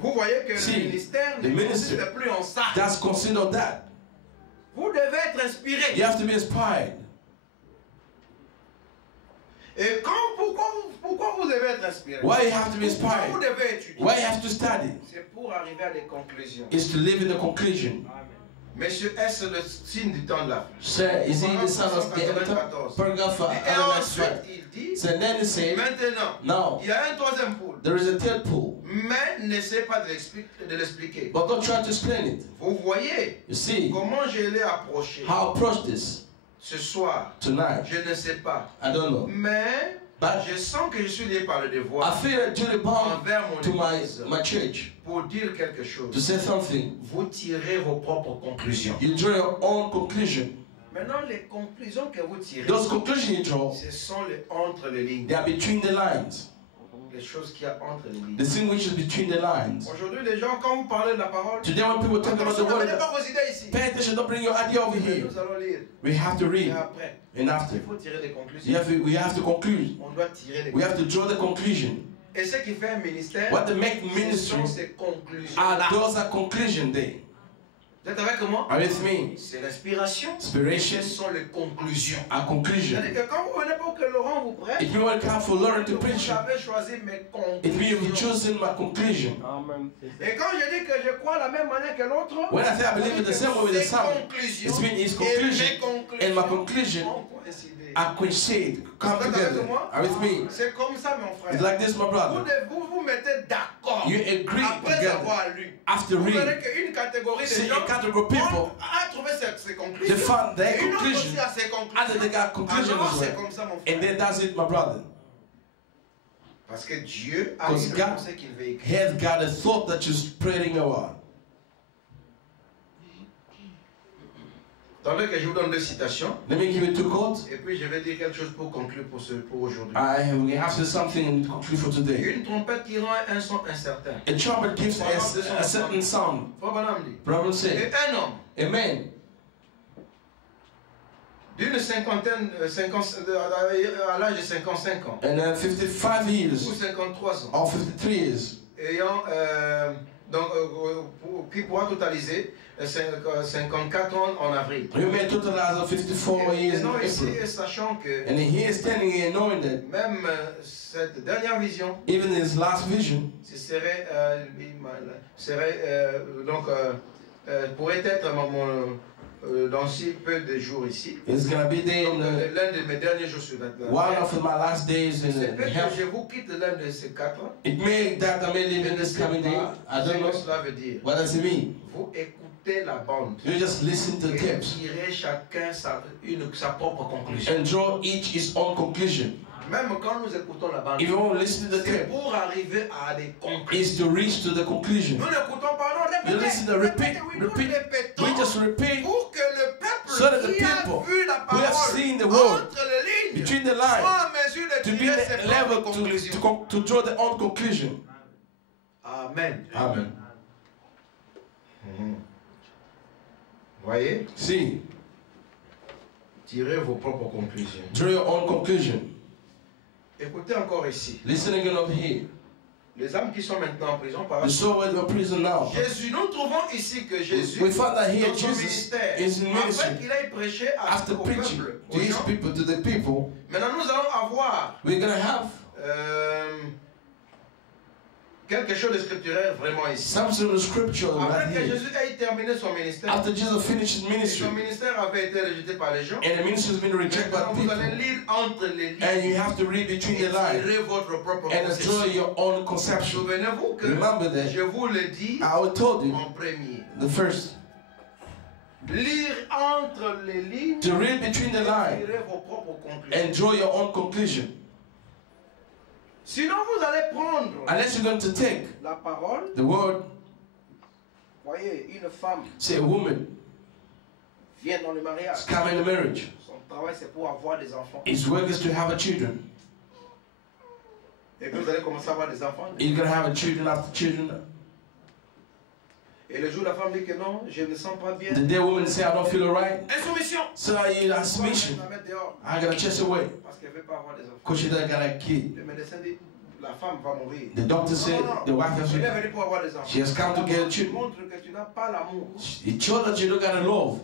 Vous voyez que le ministère ne consiste plus en ça. That's considered that. Vous devez être inspiré. You have to be inspired. Et pourquoi vous devez être inspiré? Why you have to be Pourquoi inspired? vous devez étudier? Why you have to study? C'est pour arriver à des conclusions. Is to live in the conclusion. Monsieur, est-ce le signe du temps de la fin? Sir, is he the son of the paragraph? Et ensuite, il dit, So then he said, maintenant, now, il y a un troisième pôle. there is a third pool. Mais n'essayez pas de l'expliquer. But don't try to explain it. Vous voyez You see, comment je l'ai approché how I approach this ce soir. tonight. Je ne sais pas. I don't know. Mais But je sens que je suis lié par le I devoir feel a duty bound envers mon to église my church pour dire quelque to chose. say something. Vous tirez vos propres conclusions. You draw your own conclusion. Maintenant, les conclusions que vous tirez, Those conclusions you draw, ce sont les entre les lignes. they are between the lines. Les choses qu'il y a entre les lignes. The thing which is between the lines. Aujourd'hui, les gens, quand vous parlez de la parole, Today when people talk about the attention, n'amenez word, pas vos idées ici. pay attention, don't bring your idea over here. Nous allons lire. We have to Et read. après, And after, il faut tirer des conclusions. we have to conclude. On doit tirer des We conclusions. have to draw the conclusion. Et ce qui fait un ministère, What the make ce ministry sont ces conclusions. those are conclusion day. Vous êtes avec moi? Are you with me? C'est l'inspiration. Inspiration Ce sont les conclusions. are conclusion. C'est-à-dire que quand vous venez pour que Laurent vous prête, If you want to come for Lauren to vous preach, avez choisi mes it means you've conclusions. chosen my conclusion. Et quand je dis que je crois de la même manière que l'autre, When I say I believe in the same way with the ces son, conclusions it means his et conclusion mes conclusions and my conclusion ont coïncidé. are coincide, come Vous êtes together. avec moi? Are you with me? C'est comme ça, mon frère. It's like this, my Vous brother. vous mettez d'accord You agree après together avoir lu. after Vous verrez reading. qu'une catégorie de See, gens a category of people, a trouvé ses they conclusions. found their Et une autre conclusion, aussi a ses conclusions. and then they got conclusion Alors as c'est well. comme ça, mon And frère. then that's it, my brother. Parce que Dieu a Because une God pensée qu'il veut écrire. has got a thought that you're spreading around. Attendez que je vous donne deux citations. Let me give you 2 quotes. Et puis je vais dire quelque chose pour conclure pour aujourd'hui. We have to do something to conclude for today. Une trompette qui rend un son incertain. A trumpet gives a certain sound. Frère Branham dit. Brother Et said, un homme Amen. d'une cinquantaine, à l'âge de 55 ans, And 55 ou years 53 ans, or 53 years, ayant, qui pourra totaliser 54 ans en avril. you may totalize of 54 years Et in non, ici, April. sachant que And he is standing here knowing that même cette dernière vision, even his last vision ce serait, pourrait être dans si peu de jours ici. is going to be there Donc, in l'un de mes derniers jours sur la terre. one of my last days in C'est peut que heaven. je vous quitte l'un de ces quatre. It may that I may live Je in ne this sais coming day. pas I ce don't know. que cela veut dire. What does it mean? Vous écoutez la bande You just listen to et tapes tirez chacun sa propre conclusion. and draw each his own conclusion. Même quand nous écoutons la bande, If you want to listen to the c'est tape, pour arriver à des conclusions. is to reach to the conclusion. Nous n'écoutons pas, non, You répétez. listen to repeat, Oui, nous repeat. répétons We just repeat pour que le peuple so that the qui a people vu la who have parole seen the word entre les lignes between the soit lines en mesure de to be tirer ses the propres level conclusions. to draw their own conclusion. Amen. Amen. Voyez, See, tirez vos propres conclusions. draw your own conclusion. Écoutez encore ici. Listen again over here. Les âmes qui sont maintenant en prison par The soul in prison now. Jésus, nous trouvons ici que Jésus, We found that here dans son Jesus ministère, is in après ministry. qu'il ait prêché After au preaching peuple, to aux his gens, people, to the people, maintenant nous allons avoir we're going to have quelque chose de scripturaire vraiment ici. some sort of scripture Après right que here. Jésus ait terminé son ministère, After Jesus finished his et ministry, son ministère avait été rejeté par les gens, and the ministry has been rejected by maintenant vous allez people, lire entre les lignes and you have to read between et the lines tirer votre propre and draw conception. your own conception. Souvenez-vous que Remember that je vous le dis I told you en premier. the first Lire entre les lignes, to read between the lines tirez vos propres conclusions. and draw your own conclusion. Sinon, vous allez prendre Unless you're going to take la parole. the word, Voyez, une femme say a woman vient dans le mariage. is coming to marriage. Son travail, c'est pour avoir des enfants. His work is to have a children. Et puis vous allez commencer à avoir des enfants. You're going to have a children after children. Et le jour, la femme dit que non, je ne me sens pas bien. The day woman say, I don't feel alright. Insoumission. So you are submission. La mettre dehors I got to chase away parce qu'elle ne veut pas avoir des enfants. because she doesn't got a kid. Le médecin dit, la femme va mourir. The doctor said the wife has Elle est venue pour avoir des enfants. she has come to get Tu children. montres que tu n'as pas l'amour. It shows that you don't got love.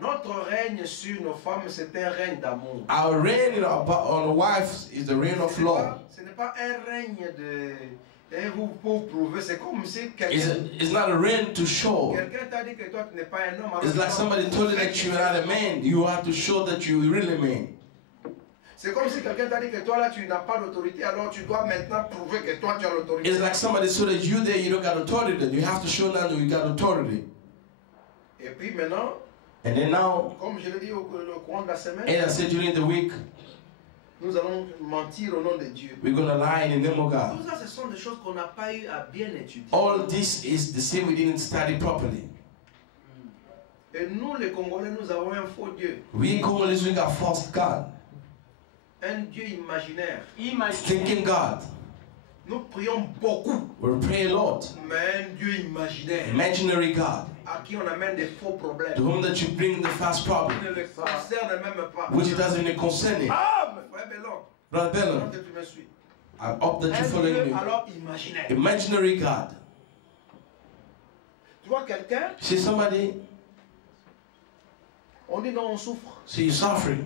Notre règne sur nos femmes, c'est un règne d'amour. Our reign on the wives is the reign of love. Ce n'est pas un règne pour prouver. C'est comme si quelqu'un It's not a reign to show. t'a dit que toi tu n'es pas un homme. It's like somebody told you that you're not a man. You have to show that you're really a man. C'est comme si quelqu'un t'a dit que toi là tu n'as pas d'autorité, alors tu dois maintenant prouver que toi tu as l'autorité. It's like somebody told that you there you don't got authority. Then you have to show now that you got authority. Et puis maintenant, And then now, comme je l'ai dit au courant de la semaine, as I said during the week, nous allons mentir au nom de Dieu. we're gonna lie in the name of God. Tout ça, ce sont des choses qu'on n'a pas eu à bien étudier. All this is the same we didn't study properly. Et nous, les Congolais, nous avons un faux Dieu. We Congolese, we got false God, Un Dieu imaginaire. thinking God. Nous prions beaucoup, We pray a lot. mais un Dieu imaginaire Imaginary God, à qui on amène des faux problèmes. to whom that you bring the fast Qui problem, ne le concerne même pas. which it doesn't even concern it. Ah, mais frère Bellon, Brother comment Bellum, que tu me suis? I hope that you're Un following Dieu me. alors imaginaire. Imaginary God. Tu vois quelqu'un, See somebody, on dit non, on souffre. see you suffering.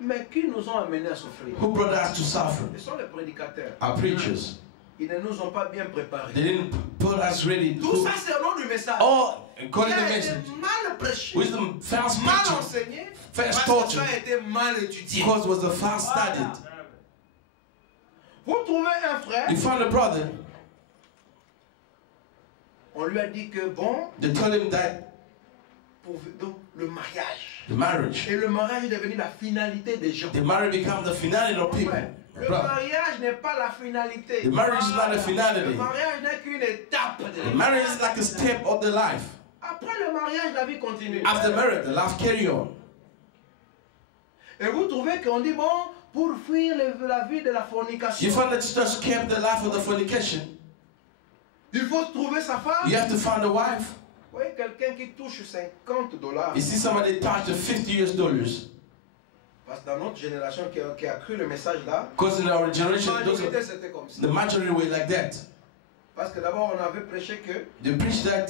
Mais qui nous ont amenés à souffrir? Who brought us to suffer? Ce sont les prédicateurs. Our preachers. Ils ne nous ont pas bien préparés. They didn't put us ready. Tout ça, c'est au nom du message. Oh, Il according to the a été message. mal prêché, Wisdom fast mal preaching. enseigné, Fast parce que torture. ça a été mal étudié. Because it was the fast studied. Vous trouvez un frère, You found a brother. on lui a dit que bon, They told him that pour donc, le mariage. the marriage. Et le mariage est devenu la finalité des gens. The marriage becomes the finality of people. Ouais. Le Brother, mariage n'est pas la finalité. the marriage is not a Le finality. mariage n'est qu'une étape de The la vie. marriage is like a step of the life. Après le mariage, la vie continue. After marriage, the life carry on. Et vous trouvez qu'on dit bon, pour fuir la vie de la fornication, You find that you just kept the life of the fornication. il faut trouver sa femme. You have to find a wife. Vous voyez quelqu'un qui touche $50. You see somebody touch the $50. Parce que dans notre génération qui a cru le message là, Because in our generation, la majorité c'était comme ça. the majority were like that. Parce que d'abord on avait prêché que They preach that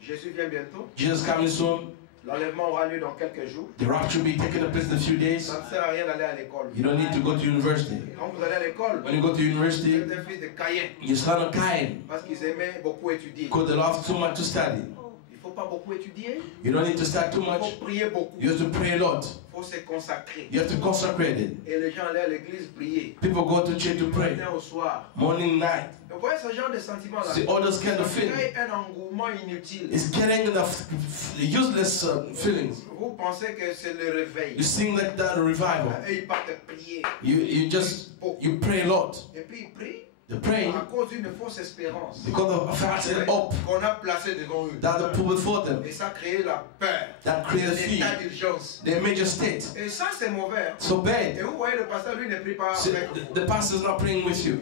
Jésus vient bientôt, Jesus coming soon. l'enlèvement aura lieu dans quelques jours. The rapture will be taking place in a few days. Ça ne sert à rien d'aller à l'école. You don't need to go to university. Quand vous allez à l'école, When you go to vous university, êtes un fils de Caïn. you son of Cain. Parce qu'ils aimaient beaucoup étudier. Because they love too much to study. Il ne faut pas beaucoup étudier. You don't need to study too Il much. faut prier beaucoup. You have to pray a lot. Il faut se consacrer. You have to consecrate it. Et les gens allaient à l'église prier. People go to church to Du pray. matin au soir. Morning, night. Vous voyez ce genre de sentiments-là. See all those kind of Ça feelings. crée un engouement inutile. It's getting enough useless feelings. Vous pensez que c'est le réveil. You sing like that revival. Et ils partent prier. You pray a lot. Et puis ils prient They pray à cause d'une fausse espérance because of a fast and hope qu'on a placée devant eux. that they put before them. Et ça a créé la peur, That creates l'état fear. d'urgence. Their major state. Et ça c'est mauvais. So bad. Et vous voyez le pasteur lui ne prie pas See, avec vous. the pastor's not praying with you.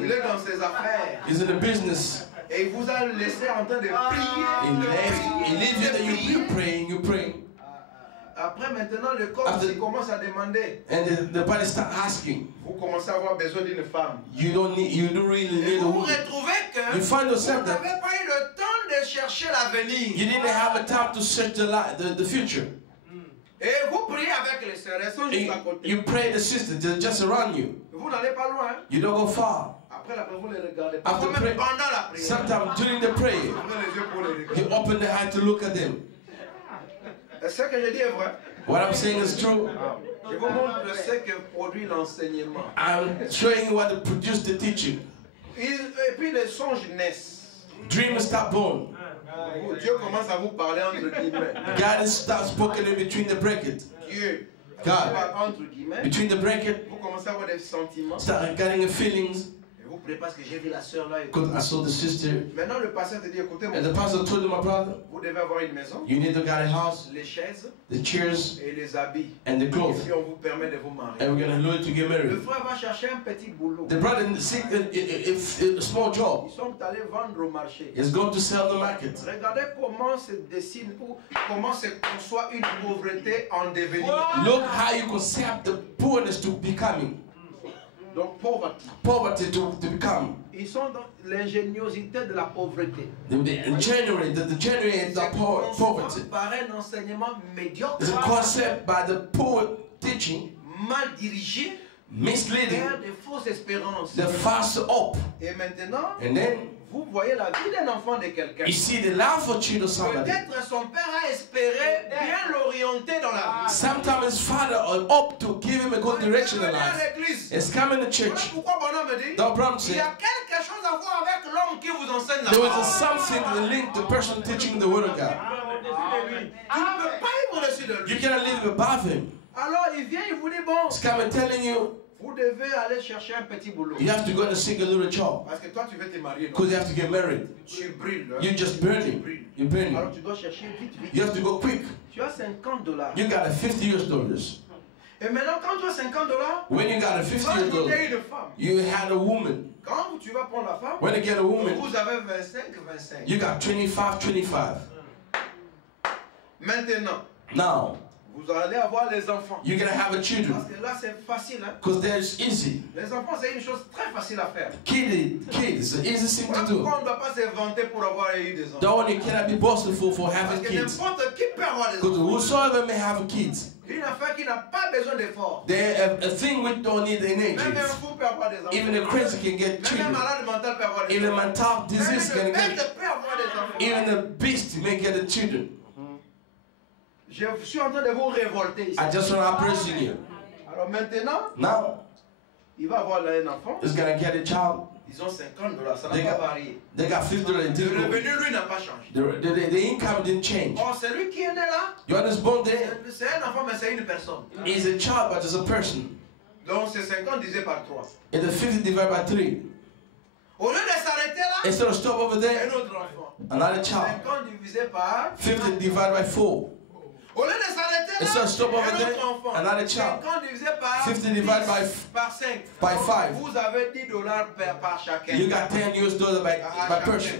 Il est dans ses affaires. He's in the business. Et il vous a laissé en train de prier. He leaves you that you praying, you praying. Après maintenant le corps After- il commence à demander. And the body start asking. Vous commencez à avoir besoin d'une femme. You don't really Et need a vous vous woman. retrouvez que You find vous yourself that n'avez pas eu le temps de chercher l'avenir. you didn't have a time to search the future. Et vous priez avec les sœurs, elles sont juste à côté. You pray the sisters, they're just around you. Vous n'allez pas loin. You don't go far. Après la prière, vous les regardez. After Parfois même pray- pendant la prière. Sometimes during the prayer, Ouvrez les yeux pour les regarder. you open the eye to look at them. Ce que je dis est vrai. What I'm saying is true. Je vous montre ce que produit l'enseignement. I'm showing you what to produce the teaching. Et puis les songes naissent. Dreams start born. Dieu commence à vous parler entre guillemets. God starts spoken in between the bracket. Dieu God. vous parle entre guillemets. Between the bracket, Vous commencez à avoir des sentiments. start getting feelings. Et vous priez parce que j'ai vu la sœur là. Because I saw the sister. Maintenant le pasteur te dit écoutez, And the pastor told my brother, vous devez avoir une maison, you need to get a house, les chaises the chairs, et les habits. and the Et clothes. puis on vous permet de vous marier. And we're going to learn to get Le married. frère va chercher un petit boulot. The brother seek a small job. Ils sont allés vendre au marché. He's going to sell the market. Regardez comment se dessine ou comment se conçoit une pauvreté en devenir. Look how you concept the poorness to becoming. Donc poverty. Poverty to become. Ils sont dans l'ingéniosité de la pauvreté. The genuine poverty. Par un enseignement médiocre. It's a concept by the poor teaching, Mal dirigé. misleading, Vers de fausses espérances. the false hope. Et maintenant, And then vous voyez la vie d'un enfant de quelqu'un. you see the love for children of somebody. Peut-être son père a espéré bien l'orienter dans la vie. Sometimes his father hope to give him a good direction in life. It's coming to church. Pourquoi bonhomme me dit? The problem Il y said a quelque chose à voir avec l'homme qui vous enseigne la there was parole. something linked to the person teaching the word of God. Tu ne peux pas vivre au-dessus de lui. You cannot live above him. Alors il vient, il vous dit bon, It's coming telling you vous devez aller chercher un petit boulot. you have to go and seek a little job Parce que toi tu veux te marier. because you have to get married. Tu brûles. hein. You're just Tu burning. brûles. You're burning. Alors tu dois chercher vite, vite. You have to go quick. Tu as $50. You got a $50. Et maintenant quand tu as $50, When you got a tu vas ajouter $50, une femme. you had a woman. Quand tu vas prendre la femme, When you get a woman, vous avez 25. you got 25. Maintenant, Now, vous allez avoir les enfants. you're going to have a Parce children que là c'est facile. Hein? because there's easy. Les enfants c'est une chose très facile à faire. Kids, it's an easy thing Voilà to do. pourquoi on ne doit pas se vanter pour avoir eu des enfants. The one you cannot be boastful for Parce having que kids. n'importe qui peut avoir des Because enfants. whosoever may have kids, Une affaire qui n'a pas besoin d'effort. they're a thing which don't need an Même un age. fou peut avoir des enfants. Even a crazy can get Même un children. malade mental peut avoir des Even a enfants. mental disease can Même un get. bête peut avoir des enfants. Even a beast may get a children. Je suis en train de vous révolter ici. I just want to appraise you. Alors maintenant, Now, il va avoir là un enfant. he's gonna get a child. Ils ont $50, ça They n'a pas got- varié. They got $50. Le Didn't go. revenu, lui, n'a pas changé. The income didn't change. Or, celui qui est né là, You understand there? c'est un enfant, mais c'est une personne. He's a child, but it's a person. Donc, c'est 50 divisé par 3. And the 50 divided by 3. Au lieu de s'arrêter là, Instead of stop over there, un autre enfant. another child. 50 divisé par 50 divided by 4. Au lieu de s'arrêter là, Instead of stop over un there, autre enfant. another child. 50 divisé par 50 divided by 5. by 5. Vous avez $10 par chacun. You got $10 by person.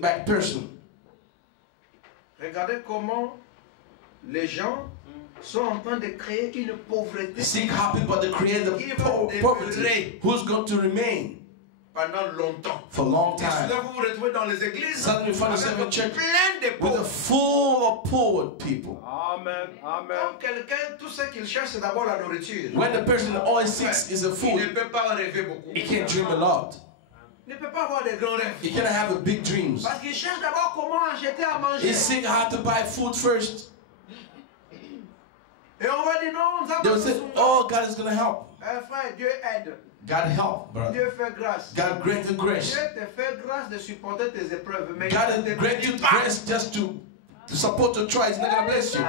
By person. Regardez comment les gens sont en train de créer une pauvreté See how people that create the poverty. Who's going to remain pendant longtemps. for a long Et soudain, time? vous vous retrouvez dans les églises Suddenly you find yourself in avec church plein de with a pauvres. full of poor people. Amen. Amen. Comme quelqu'un, tout ce qu'il cherche, c'est d'abord la nourriture. When the person always seeks is a Il ne food, peut pas rêver beaucoup. he can't dream a lot. Il ne peut pas avoir des grands rêves. He cannot have a big dreams. Parce qu'il cherche d'abord comment acheter à manger. He seek how to buy food first. Et on va dire non, nous They'll avons say, oh, God is going to help. frère, Dieu aide. God help, brother. Dieu fait grâce. God grant you grace. Dieu te fait grâce de supporter tes épreuves. Mais God il ne te grant you bénit pas. grace just to support your try. He's not going to bless you.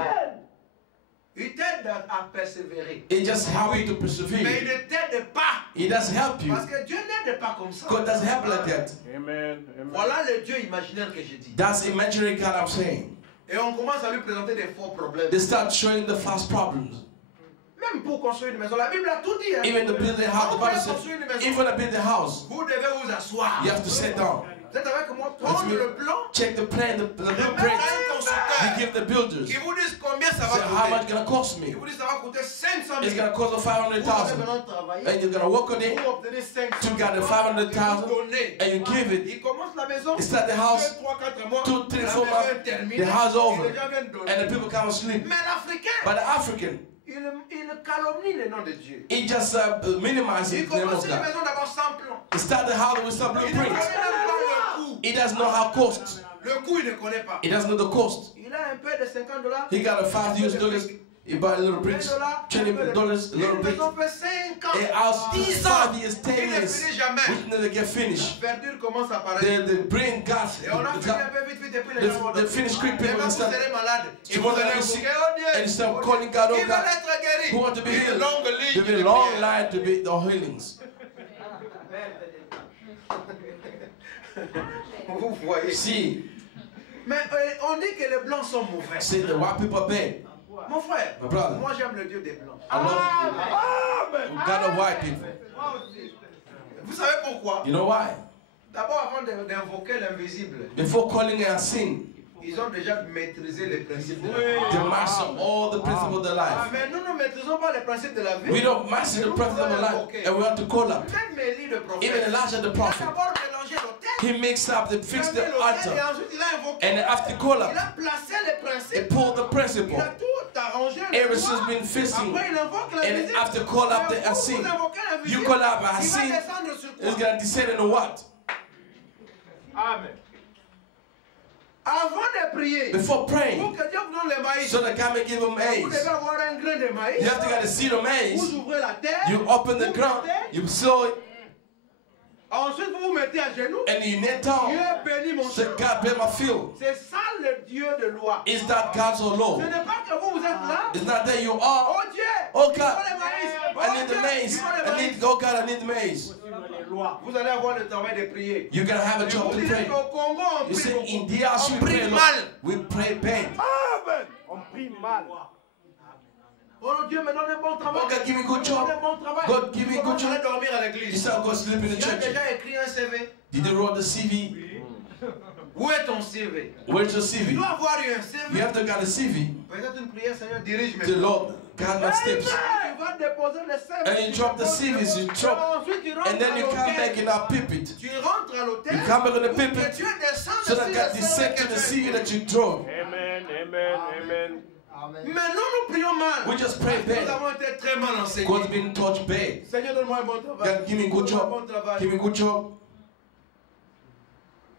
Il t'aide à persévérer. He just help you to Mais il persevere. ne t'aide pas. He does help you. Parce que Dieu n'aide pas comme ça. God doesn't help like that. Amen. Amen. Voilà le Dieu imaginaire que j'ai dit. That's imaginary God I'm saying. Et on commence à lui présenter des faux problèmes. They start showing the false problems. Même pour construire une maison, la Bible a tout dit. Hein? Even to build a house, the Bible says, even to build a house, Vous devez vous asseoir. you have to sit down. Vous êtes avec moi, prendre le plan, Check the plan, the le mettre blueprint. à un You constructeur. give the builders. Qui vous disent combien ça Say, va how much coûter. gonna cost Ils me? vous disent ça va coûter 500 It's 000. gonna cost Vous allez 500,000. maintenant travailler. And you're gonna work on it Pour obtenir 500 to get the 000. 500,000 Vous donnez. and you give it. Ils commencent la maison. You start the house 2, 3, 4 mois. 2, 3, la 4 maison months. est terminée. The house over. Et les gens viennent donner. And the people come and sleep. Mais l'Africain, But the African, il calomnie le nom de Dieu. he just minimizes Il the name commence of une God. maison d'abord sans plan. He start the house with some Il ne connaît blueprint. même pas le coût. He doesn't know how cost. Le coût, il ne connaît pas. He doesn't know the cost. Il a un peu de $50. He got a $5. He buy a little bricks, $20, a little Une bricks. maison fait 5 ans. A house 10 5 ans. years, Il 10 ne years, finit jamais. which never get finished. La verdure commence à apparaître. The brain got, Et on a fini un peu vite, vite, et puis les gens vont the finished quick people Maintenant, can vous start. serez malade. Et Tu vous vas allez aller invoquer, ici. oh Dieu. And instead of Oh calling Dieu. God, oh Qui veut God, être guéri? who want to be Une healed? longue ligne There'll be de a long prière. line to be the healings. Vous voyez. See, Mais on dit que les blancs sont mauvais. see the white people are bad. Mon frère, My brother. moi j'aime le Dieu des blancs. I love God of white people. Vous savez pourquoi? You know why? D'abord, avant d'invoquer l'invisible, Before calling a sin, il Ils ont déjà maîtrisé les principes de la vie. They master all the principles of the Ah, life. mais nous ne maîtrisons pas les principes de la vie. We don't master the principles of the life, and we have to call up. Même Élie le prophète. Even Elijah the Il a prophet, d'abord mélangé l'autel. he mixed up, they fixed the Et altar, ensuite il a invoqué. and after call Il up, a placé les he principes. pulled the Il principle. a tout arrangé. Everything's been fixing. Après il invoque la And visite. after call up the Et vous Hassin, invoquez la visite, you call up il va Hassin, descendre sur it's quoi? going to descend into what? Amen. Avant de prier, Before praying, pour que Dieu vous donne le maïs, so that God may give him vous devez maize. avoir un grain de maïs. You have to get a seed of Vous maize. ouvrez la terre. You open the vous ground, mettez, you sow it, ensuite vous vous mettez à genoux. and you kneel Dieu down. bénit mon Say, Dieu. God, bless my field. C'est ça le Dieu de loi. Is that God's or Ce Lord? n'est pas que vous êtes là. It's not that you are. Oh Dieu, Oh il God, faut le maïs. I Oh need the Dieu, maize. il faut le I maïs. need, oh God, I need the maize. Vous allez avoir le travail de prier. You're going to have a Et job vous to direz pray. qu'au Congo, on You prie say, beaucoup. in DRC, On we prie pray a mal. lot. We pray bad. Amen. On prie mal. Oh Dieu, me donne un bon travail. Oh God, give me good Me job. donne un bon travail. God, give me Il faut good job. aller dormir à You l'église. say, I'll go sleep in the Tu as church. déjà écrit un CV. Did you write the CV? Où est ton CV? Where's your Tu CV? dois avoir eu un You CV. have to get a CV. Peut-être une prière, Seigneur, dirige mes The pas. Lord, God my steps. Tu vas déposer le CV. And you drop the CVs, you drop, Ensuite, tu rentres and then à you come l'hôtel. back in our pulpit. Tu rentres à l'hôtel. You come back on the pour que pulpit Dieu descende so that sur God le descend CV to the que CV tu as that you drove. Amen. Amen. Amen. Mais nous prions mal. We just pray Nous bad. avons été très mal enseignés. God's been touched bad. Seigneur, donne-moi un bon travail. God, give me a good Donne-moi un job. bon travail. Give me a good job.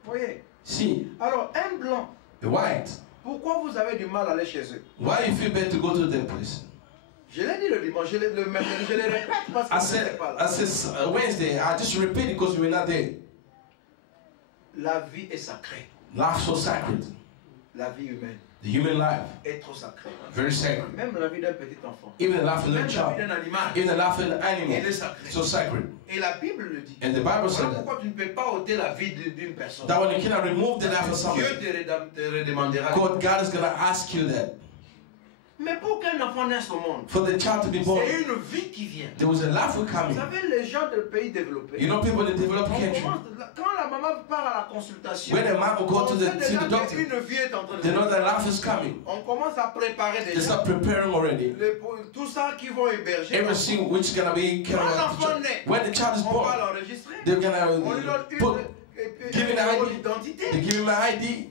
Voyez. See, Alors, un blanc, the white. pourquoi vous avez du mal à aller chez eux? Why you feel bad to go to that place? Je l'ai dit le dimanche, le mercredi, je le répète parce que I vous n'êtes said, pas I là. said Wednesday. I just repeat it because you were not there. La vie est sacrée. Life so sacred. La vie humaine The human life, est trop sacrée. very sacred. Même la vie d'un petit enfant. Even the life of Même a la vie child. d'un animal. Even the life of an Elle est animal, sacrée. so sacred. Et la Bible le dit. And the Bible said Voilà that. pourquoi tu ne peux pas ôter la vie d'une personne. That when you cannot remove the life of Dieu somebody, te redemandera. God is going to ask you that. Mais pour qu'un enfant naisse au monde, For the child to be born, c'est une vie qui vient. there was a life Vous coming. savez, les gens de pays développés, You know, people in the developed on country, commence, quand la maman part à la consultation, when a mom will go to on the, sait see déjà the doctor, qu'une vie est en train de they know naître. that life is coming. On commence à préparer They déjà start preparing already. tout ça qui vont héberger. Everything which is going to be Quand carried out. l'enfant naît, When the child is on va born, l'enregistrer. they're On lui going donne to une put, give it an numéro ID. d'identité. They give him an ID.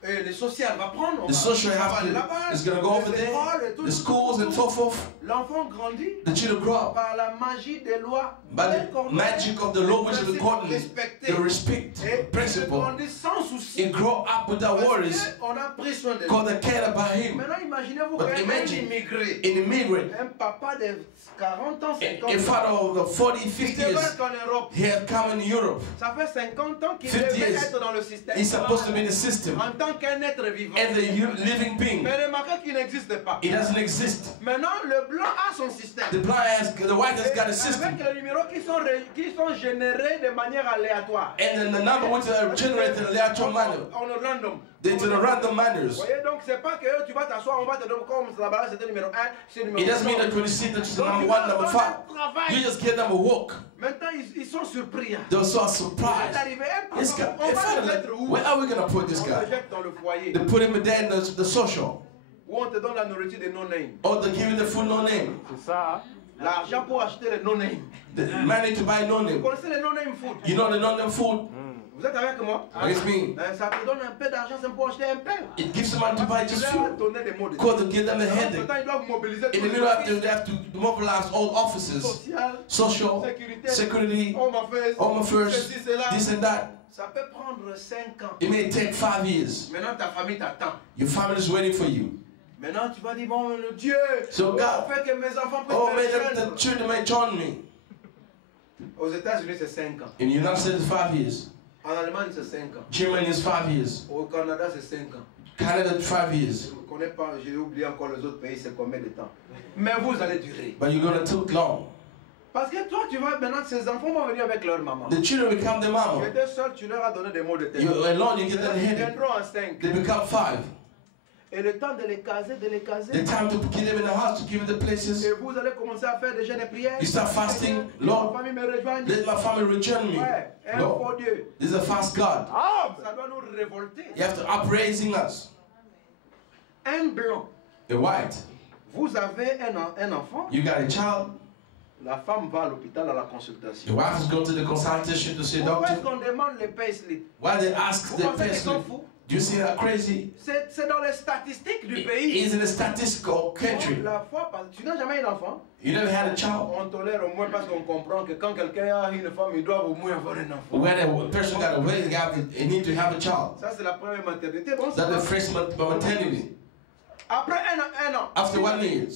Et le social va prendre. The social va have aller to, là-bas. is going to go over Les écoles et there. tout, The tout, schools tout, and tout. so forth. L'enfant grandit The children grow up. par la magie des lois. By Des the coordonnées, magic of the law which is principes according respectés. the respect Et il principle. grandit sans souci. He grow up without worries On a pris soin de lui. because they care about him. Maintenant, imaginez-vous But qu'un imagine- immigré, In immigrant, un papa de 40 ans, 50 a ans, father of 40, qui 50 years, débarque en Europe. he had come in Europe. Ça fait 50 ans qu'il 50 devait years. être dans le système. He's supposed to be in the system En tant qu'un être vivant. as a living being. Mais remarquez qu'il n'existe pas. It doesn't exist. Maintenant, le blanc a son système. The white has got a Avec system. les numéros qui sont générés de manière aléatoire. And then the number which are generated in a lateral manner. On est random. They're to the random Vous manners. voyez, donc c'est pas que tu vas t'asseoir, on va te donner comme là-bas, c'était numéro 1, c'est numéro 2. It doesn't mean that when you see that you're number one, number five, you just get them a walk. Maintenant, ils sont surpris. Hein. They're so Il est surprised. arrivé, This guy, on hey, va father, le mettre où? where are we going to put this On le guy? jette dans le foyer. They put him there in the social. Où on te donne la nourriture des no-name. Or they give you the food no name. C'est ça. L'argent pour acheter les no-name. The money to buy no Vous name. connaissez les no-name food? You know the no name food? Vous êtes avec moi? It's me. Ça te donne un peu d'argent, c'est pour acheter un pain. It gives someone to buy just Tu leur food. donner des mots de Because they give them a En headache. ce temps, ils doivent mobiliser In tous the les middle of services they have to mobilize all offices, social, social, sécurité, security, home affairs, home affairs, ceci, cela. this and that. Ça peut prendre 5 ans. It may take 5 years. Maintenant, ta famille t'attend. Your family is waiting for you. Maintenant, tu vas dire, bon, le Dieu, So God, fait que mes enfants puissent oh, me may rejoindre. the children may join me. Aux États-Unis, c'est 5 ans. In the United States, 5 years. En Allemagne, c'est 5 ans. Germany is 5 years. Au Canada, c'est 5 ans. Canada, 5 Je years. ne connais pas, j'ai oublié encore les autres pays, c'est combien de temps. Mais vous allez durer. But you're going to take long. Parce que toi, tu vas maintenant, ces enfants vont venir avec leur maman. The children become the Tu mama. étais seul, tu leur as donné des mots de tête. You're alone, you get that Ils headache. viendront en 5. They become 5. Et le temps de les caser, The time to give them in the house, to give them the places. Et vous allez commencer à faire des jeûnes et prières. You start fasting. Ma Lord, famille me rejoigne. let my family return me. Ouais, un Lord, faux Dieu. this is a fast God. Ça doit nous révolter. You have to upraising us. Un blanc. A white. Vous avez un enfant. You got a child. La femme va à l'hôpital à la The consultation. wife is going to the consultation to see Pourquoi est-ce doctor. qu'on demande les payslips? Why they ask Vous the pensez qu'ils sont person? fous? Do you see that crazy? C'est dans les statistiques du pays. It's in a statistical country. La foi, parce que tu n'as jamais eu d'enfant. You never had a child. On tolère au moins parce qu'on comprend que quand quelqu'un a une femme, il doit au moins avoir un enfant. When a person got a wedding, they need to have a child. Ça, c'est la première maternité. Bon, That's the first maternity. après un an, After 1 year,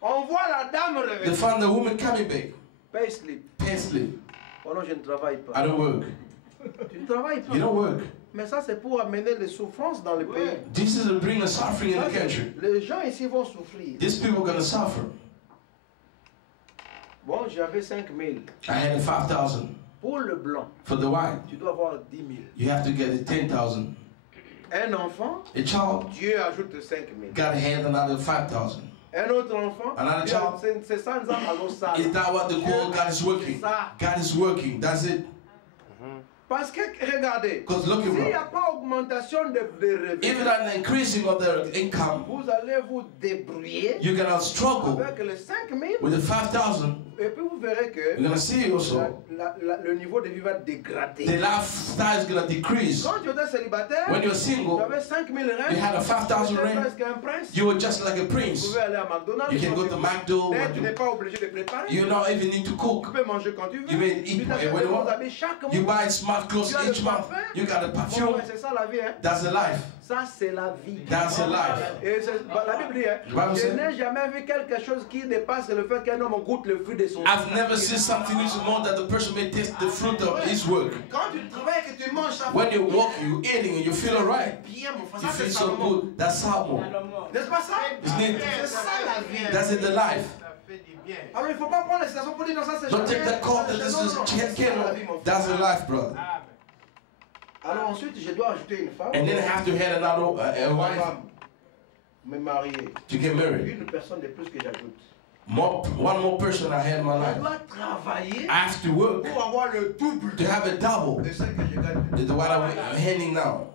on voit la dame they revenir. found the woman coming back. Payslip. Paisley. Oh non, je ne travaille I pas. don't work. Tu ne travailles pas. You don't work. Mais ça, c'est pour amener les souffrances dans le pays. This is to bring a suffering in Ça, the country. les gens ici vont souffrir. These people are going to suffer. Bon, j'avais 5 000. I had a 5,000 Pour le blanc, for the white. tu dois avoir 10 000. You have to get a 10,000. Un enfant, A child Dieu ajoute 5 000. got to have another 5,000. Un autre enfant, Another Dieu child. c'est 100 ans à l'ossaire. Is that what the call? God is working. God is working. That's it. Parce que, regardez, Because look s'il n'y at a pas augmentation de revenus, even an increasing of their income, vous allez vous débrouiller you're going to struggle avec les 5 000 with the 5,000. et puis vous verrez que You're going to see also le niveau de vie va dégrader. the lifestyle is going to decrease. Quand tu étais célibataire, When you're tu single, avais 5 000 you rentes, had a 5,000 tu étais rent. presque un prince. You were just like a Tu prince. pouvais aller à McDonald's. You can go to McDo. Mais tu n'es pas obligé de préparer. You don't even need to Tu cook. peux manger quand tu veux. You may eat Tu t'achètes when des you bons want. habits chaque You mois. buy smart clothes each month. You got a Bon, perfume. ouais, c'est ça la vie. Hein. That's the life. Ça, c'est la vie. That's the life. Et la Bible dit, hein, The Bible je says- n'ai jamais vu quelque chose qui dépasse le fait qu'un homme goûte le fruit de son I've never seen something which is more that the person may taste the fruit of his work. Quand tu travailles et que tu manges ça, When you walk, you eating and you feel alright. bien, mon frère. You Ça, c'est feel so Salomon. good. That's Salmo. N'est-ce pas ça? Isn't it? C'est ça la vie. That's in the life. Alors, il ne faut pas prendre les citations pour dire non, ça c'est Don't take that call that this is That's the life, brother. Alors ensuite, je dois ajouter une femme. And then I have to have another a Une wife femme. Me marier. to get married. Une personne de plus que j'ajoute. One more person I had in my Je life. dois travailler I have to work pour avoir le double to have a double de ce que je gagne. to what I'm handing now.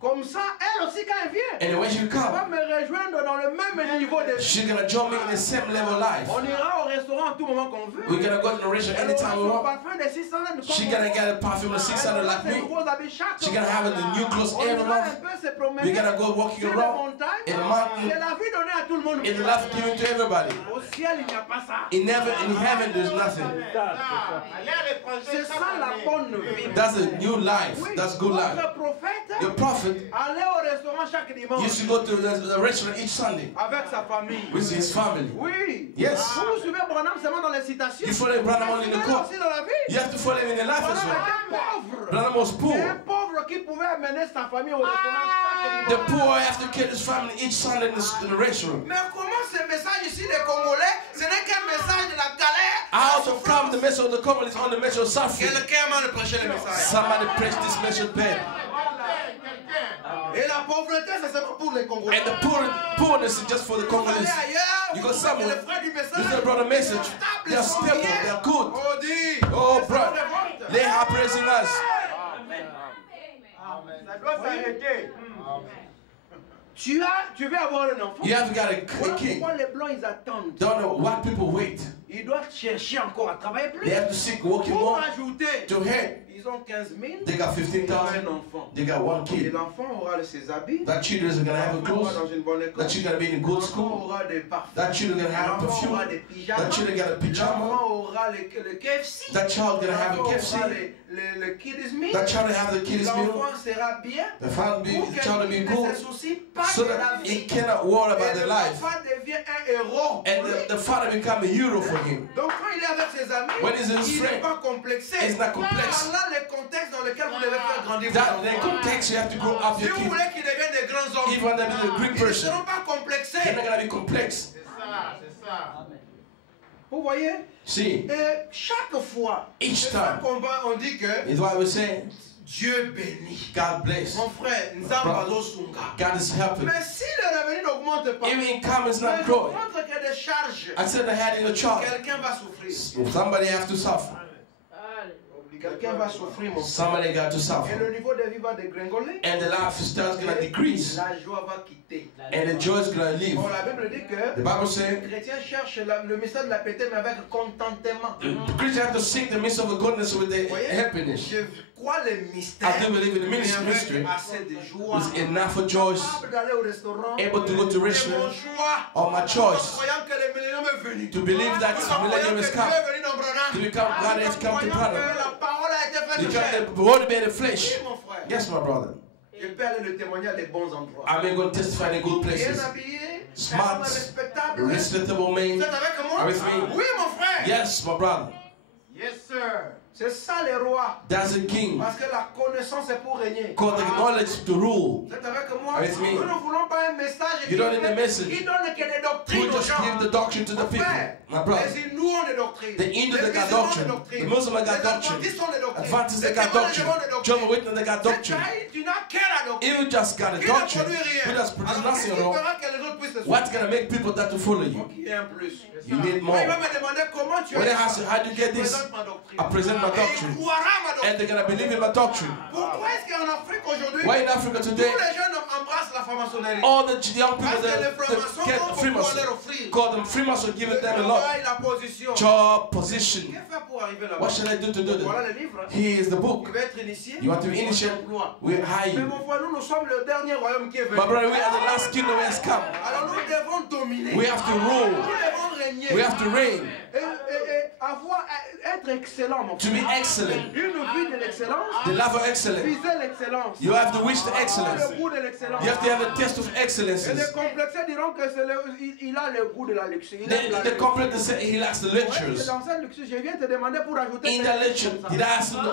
Comme ça, elle aussi, quand elle vient, And when she elle va comes, me rejoindre dans le même niveau de vie. she's gonna join me in the same level life. On ira au restaurant à tout moment qu'on veut. We're gonna go to the restaurant Elle aura anytime we son want. parfum de 600 comme She's moi. gonna get a perfume of 600 like Ses me. nouveaux habits chaque She's gonna have the new clothes On every ira un month. peu se promener We're gonna go walking sur les around montagnes. in the mountain. C'est la vie donnée à tout le monde. In the life given to everybody. Au ciel, il n'y a pas ça. In heaven, there's nothing. C'est ça la bonne vie. That's a new life. Oui, That's good life. votre prophète Your prophet allait au restaurant chaque dimanche used to go to the restaurant each Sunday avec sa famille. with his family. Oui. Yes. Vous suivez Branham seulement dans les citations. You follow Branham only in the Suivez court. aussi dans la vie. You have to follow him in the life as Branham well. était pauvre. Branham was C'est un poor. pauvre qui pouvait amener sa famille au restaurant chaque The dimanche. poor have to carry his family each Sunday in the restaurant. Mais comment ce message ici des Congolais, ce n'est qu'un message de la galère. How to come the message of the common is on the message of suffering. Quelqu'un m'a prêché le message. Somebody preach this message bad. Et la pauvreté, c'est seulement pour les Congolais. And the poorness is just for the Vous allez Congolese. ailleurs, You vous go trouvez que somewhere, les frères du you message, say, brother, message. They are stable, they are good. Oh, dit. Oh, Ça brother, me révolte. they are praising us. Ça doit s'arrêter. Tu veux avoir un enfant. You have got a Voilà king. pourquoi les blancs ils attendent. Don't know what people wait. Ils doivent chercher encore à travailler plus. They have to seek working Pour more ajouter, to head. ils ont 15 000. They got Ils ont 15,000. un enfant. They got one Et kid. l'enfant aura ses habits. That children is gonna have a L'enfant aura clothes. dans une bonne école. That children gonna be in a good L'enfant school. aura des parfums. That children gonna have a L'enfant aura perfume. des pyjamas. That children got a pyjama. L'enfant aura le KFC. That child gonna have a L'enfant KFC. aura le kids meal. That child will have the kids meal. L'enfant sera bien. The family, Pour the child will be qu'il ne good. se soucie pas So de la that he vie. cannot worry about Et the le life. papa devient un héros. And the father become a hero for him. Donc quand il est avec ses amis, When he's his il n'est friend, pas complexé. he's not complex. Voilà le contexte dans lequel vous devez faire grandir vos That the enfants. context you have to grow up Si your vous kid. voulez qu'ils deviennent des grands hommes, If you want them to be a great ils ne person, seront pas complexés. they're not gonna be complex. Vous voyez? See, Et chaque fois, Each c'est ça time. on dit que is why we're saying Dieu bénit. God bless. Mon frère, Nzamba Zosunga. God is helping. Mais si le revenu n'augmente pas, Even income is mais not je growing. montre que des charges, I said I had in a child. quelqu'un va souffrir. Somebody have to suffer. Quelqu'un va souffrir, mon frère. Somebody got to Et suffer. le niveau de vie va dégringoler. And the life starts going to decrease. La joie va quitter. And the joy is going to leave. Bon, la Bible dit que The Bible les says chrétiens cherchent le mystère de la piété, mais avec contentement. the Christians have to seek the midst of the goodness with their happiness. Je crois le mystère. I do believe in the Mais ministry. avec assez de joie. It's enough for joy. Capable d'aller au restaurant. Able to go to Et mon restaurant choix. or my En choice. croyant que le millénium est venu. To believe that En croyant millennium que has Dieu come. est venu dans Branham. To become God has come to En croyant que Branham. la parole a été faite Because chair. the word made a flesh. Oui, mon frère. Yes, my brother. Je peux aller le témoigner à des bons endroits. I'm going to testify in good Bien places. habillé, Smart, respectable. respectable Vous man. êtes avec moi? With me. Oui, mon frère. Yes, my brother. Yes, sir. C'est ça les rois. That's a king. Parce que la connaissance est pour régner. Called the knowledge to rule. Vous êtes avec moi? With me. Nous ne voulons pas un message You don't need a message. qui donne que des We doctrines aux just gens. give the doctrine to the Mon people. frère, My brother. les Hindous ont des doctrines. The Hindu, les they got musulmans ont des doctrine. doctrines. The Muslim, they got Les doctrine. adventistes ont des doctrines. Adventists, they Les got témoins de doctrine. Jéhovah ont des doctrines. Jehovah's Witness, they got C'est doctrine. ça, tu n'as que la doctrine. If you just got a Qui ne doctrine, produit rien. you just produce Alors, qu'est-ce nothing qui wrong. fera que les autres puissent te What's suivre? going to make people that to follow Il you? faut qu'il y ait un plus. You need more. Il va me demander comment tu When they as ask you, how do you get Je this? présente ma doctrine. I present my Et il doctrine. croira ma And doctrine. they're going to believe in my doctrine. Pourquoi est-ce qu'en Afrique aujourd'hui, Why in Africa tous today, les jeunes embrassent la franc-maçonnerie? all the young people Parce que les that francs-maçons get ont beaucoup à Freemason, leur offrir. call them Freemason, giving Le them a lot. travail, la position. Job, position. Qu'est-ce faire pour arriver là-bas? What should I do to do Voilà that? le livre. Here is the Tu book. veux être initié? You want to be On initiated? t'emploie. We hire Mais you. mon frère, nous sommes le dernier royaume qui est venu. My brother, we are the last kingdom that has come. Alors nous devons dominer. We have to Nous rule. devons régner. We have to reign. Et avoir, être excellent, mon To frère. be excellent. Une vie de l'excellence. The love of excellence. Viser l'excellence. You have to wish the excellence. Le goût de l'excellence. You have to have a taste of Et excellences. les complexés diront que il a le goût de la luxure. Il aime la The luxure. complete say he likes the Ouais, lectures. c'est dans cette luxure, je viens te demander pour ajouter. In the lecture, did I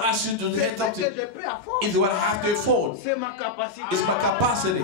ask you to C'est get ce que something? je peux afford. It's what I have to afford. C'est ma capacité. It's my capacity.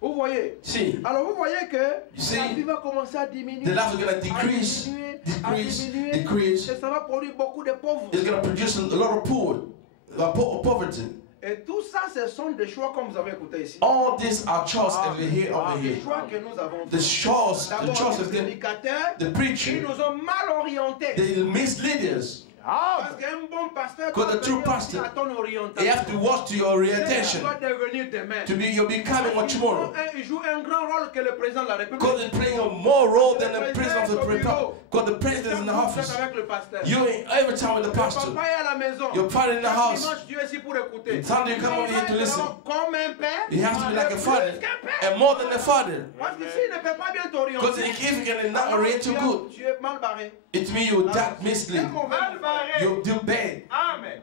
Vous voyez? See, Alors vous voyez que see, la vie va commencer à diminuer. the life is going to à decrease, diminuer, decrease, à diminuer. decrease. Et ça va produire beaucoup de pauvres. It's going to produce a lot of poverty. Et tout ça, ce sont des choix comme vous avez écouté ici. All these are choices over here, Des here. choix que nous avons The fait. choices, the D'abord, choices les of the prédicateurs, the ils preacher, nous ont mal orientés. the misleaders. Parce qu'un bon pasteur Because doit the true venir pastor, à ton They orientation. have to watch to your orientation. Tu dois devenir demain. To be, you're becoming what tomorrow. Il joue un grand rôle que le président de la République. Because they're playing a more role than the president of the republic. Because the president is in the office. Avec le pasteur. You ain't every time with the pastor. Papa est à la maison. Your father in the house. Dimanche, Dieu est ici pour écouter. The time you come over here to listen. Comme un père. You have to be like a plus father. qu'un père. And more than a father. Parce que s'il ne peut pas bien t'orienter, Because if you can not orient you good, tu es mal barré. it means you're that C'est mislead. mauvais. You do bad. Amen.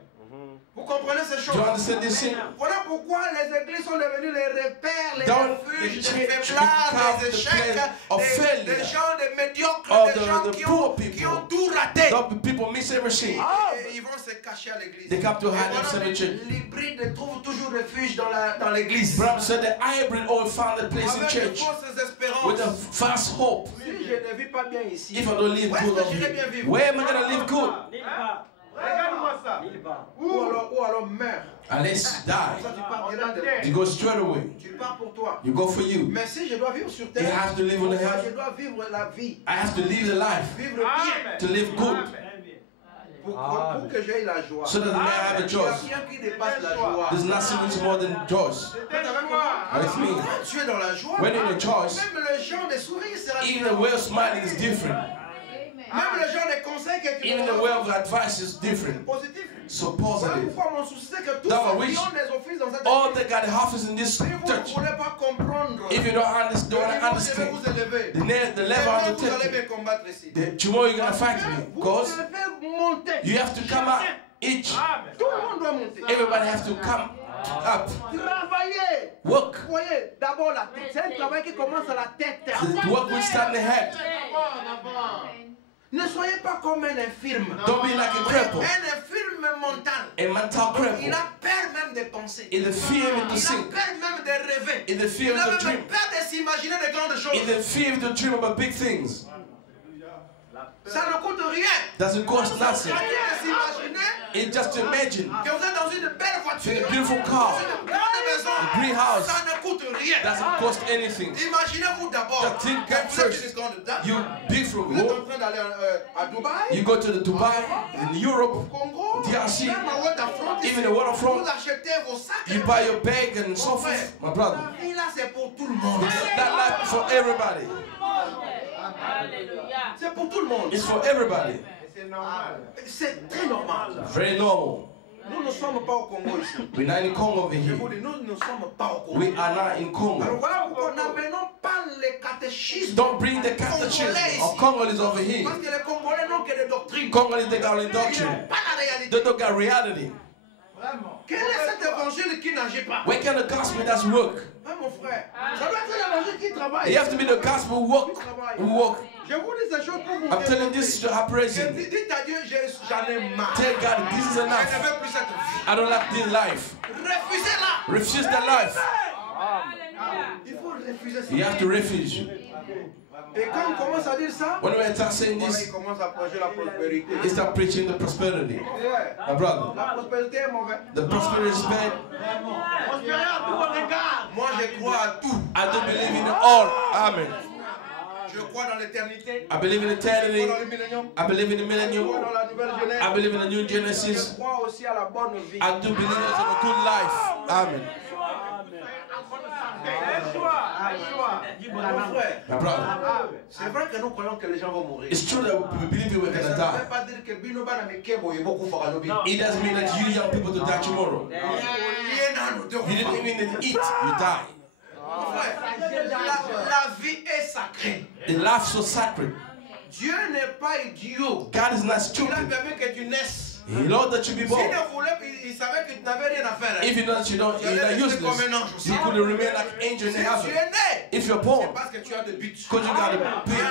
Vous comprenez ces choses? Do you understand this thing? Voilà pourquoi les églises sont devenues les repères, les Don't refuges, the des church faiblesses, become des the échecs, place of failure. des gens, des médiocres, Of des the- gens the qui poor ont people. tout raté. Don't people miss everything. Et ils vont se cacher à l'église. They come to hide Et voilà, themselves in church. l'hybride trouve toujours refuge dans l'église. Bram said the hybrid all found a place in Avec de church fausses espérances. with a false hope. Si je ne vis pas bien ici, If I don't live où est-ce good que over j'irai bien here, vivre? where am I gonna live good? Regarde-moi ça. Ou alors meurs. Unless you Comme die, ça, tu pars direct. you go straight away. Tu pars pour toi. You go for you. Mais si je dois vivre sur You terre, have to live on the je earth. dois vivre la vie. I have to live the life Vivre bien. to live good, Pour que j'aie la joie. so that I may have a Il n'y a choice. rien qui dépasse la joie. There's nothing which more than choice. With me, Quand tu es dans la joie, when in a choice, même le genre de sourire sera even the différent. way of smiling is different. Même le genre de conseils que tu Even the way of advice is different. positif. So Voilà positive. pourquoi mon souci c'est que tous That's ceux why qui ont des offices dans cette All they got office in this si vous ne church. voulez pas comprendre If you don't understand, le niveau où je vais understand vous élever, the level demain of vous the allez temple, me combattre ici. tomorrow you're gonna fight me. Vous Because devez monter. you have to come up each. Tout le monde doit monter. Everybody has to come up. Travailler. Work. Vous voyez, d'abord la tête. C'est un travail qui commence à la tête. The work will start in the head. Ne soyez pas comme un infirme. Don't be like a cripple. Un infirme mental. A mental Il cripple. a peur même de penser. In the fear of to Il a sink. peur même de rêver. In the fear Il a of the même dream. peur de s'imaginer de grandes In choses. the fear of the dream about big things. Ça ne coûte rien. Doesn't cost nothing. Ça de s'imaginer It's just to imagine. que vous êtes dans une belle voiture, In a beautiful car. dans une grande maison, A green house. ça ne coûte rien. Doesn't cost anything. Imaginez-vous d'abord Just think que that vous êtes first. une grande dame, You be from vous êtes en Europe. train d'aller à Dubaï, You go to the Dubai, in au Europe, Congo, DRC, même à Waterfront, even ici, the waterfront. vous achetez vos sacs. You buy your bag and so forth. My brother. La vie là, c'est pour tout le monde. That life is for everybody. C'est pour tout le monde. It's for everybody. C'est normal. C'est très normal. Very normal. Nous ne sommes pas au Congo ici. We're not in Congo over Je here. vous dis, nous ne sommes pas au Congo. We are not in Alors Congo. voilà pourquoi n'amenons pas les catéchismes. Don't bring the catechism of Congolese over here. Parce que les Congolais n'ont que des doctrines. Congolese, they got Ils n'ont doctrine. pas la réalité. They don't got reality. Vraiment. Quel est cet évangile qui n'agit pas? Where can the gospel does work? Hein, mon frère? Ça doit être l'évangile qui travaille. It has to be the gospel work. Work. Je vous dis ces choses pour vous I'm telling dire. this to operation. Dites à Dieu, j'en ai marre. Tell God this is Je ne enough. veux plus cette vie. I don't like this life. Refusez-la. Refuse that life. Il faut refuser ça. You have to refuse. Et quand on commence à dire ça, When we start saying voilà, this, il commence à projeter la prospérité. he start preaching the prosperity. Ouais. My brother, La prospérité est mauvaise. the prosperity is bad. Prospérer à tout regard. Moi, je crois à tout. I don't believe in all. Amen. Je crois dans l'éternité. I believe in Je crois eternity. dans le millénium. I believe in the Je crois millennium. dans la nouvelle Genèse. I believe in the new Je Genesis. crois aussi à la bonne vie. I do believe in a good life. Amen. Un choix. Un choix. Mon frère, My brother, c'est vrai que nous croyons que les gens vont mourir. it's true that we believe we're Mais ça gonna ne veut die. pas dire que Bino Bana Mekebo est beaucoup fort à l'obé. It doesn't mean that you young people to die tomorrow. You didn't even eat, you die. Mon frère, la vie est sacrée. The life so sacred. Dieu n'est pas idiot. God is not Il a stupid. permis que tu naisses. He knows that you be S'il born. ne voulait, il savait que tu n'avais rien à faire. If you know that you don't, Tu you're allais not rester comme useless. un ange aussi. You could remain like an angel in Si tu heaven. es né, If you're c'est born, parce que tu as de but. because you got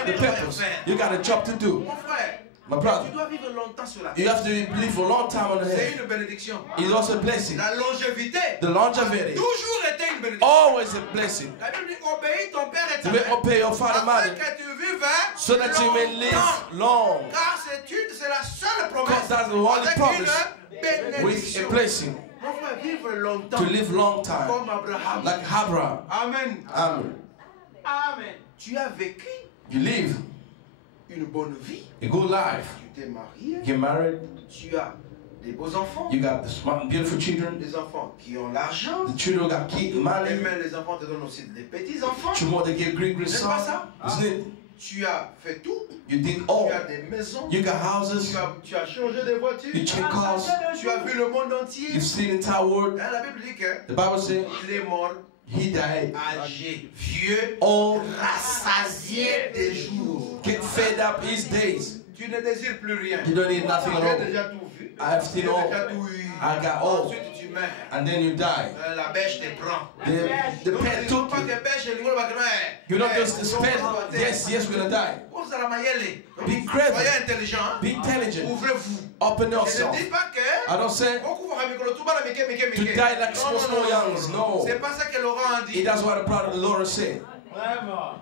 the purpose, you got a job to do. Mon frère, My brother, tu dois vivre longtemps sur la you terre. have to live for a long time on the C'est head. une bénédiction. It's also a blessing. La longévité The longevity, toujours été une bénédiction. always a blessing. La Bible dit obéis ton père et ta To be mère obey your father and afin mother, que tu vives so that you may live longtemps. long. Car c'est la seule Because promesse that's the only avec promise une with bénédiction. a blessing Mon frère, vivre longtemps to live long time, comme Abraham. like Abraham. Amen. Amen. Amen. Tu as vécu You live une bonne vie. a good life. Tu t'es marié. Get married. Tu as des beaux enfants. You got the smart, beautiful children. Des enfants qui ont l'argent. The children got key money. Mais les enfants te donnent aussi des petits-enfants. Tomorrow they get great N'est-ce pas son. ça? Isn't it? Tu as fait tout. You did Tu all. as des maisons. You got houses. Tu as changé de voiture. You change cars. Tu as vu le monde entier. You've seen the entire world. Hein, la Bible dit que The Bible says il est mort he died. âgé, vieux, All rassasié des jours. get fed up his days. Tu ne désires plus rien. You don't need nothing at Tu as all. déjà tout vu. I've Tu seen as all. déjà tout eu. I got all. Ensuite tu meurs. And then you die. La bêche te prend. The Donc, pet ils ne took pas you. que bêche et l'ingolo va te dire, You don't just spend. Yes, yes, we're gonna die. Pour ça, la mayele. Be clever. Soyez intelligent. Hein? Be intelligent. Ouvrez-vous. Open Je ne yourself. dis pas que I don't say beaucoup vont avec le tout bas, mais to die like small, small youngs. No. C'est pas ça que Laurent a dit. That's what the prophet of the Lord said. Vraiment.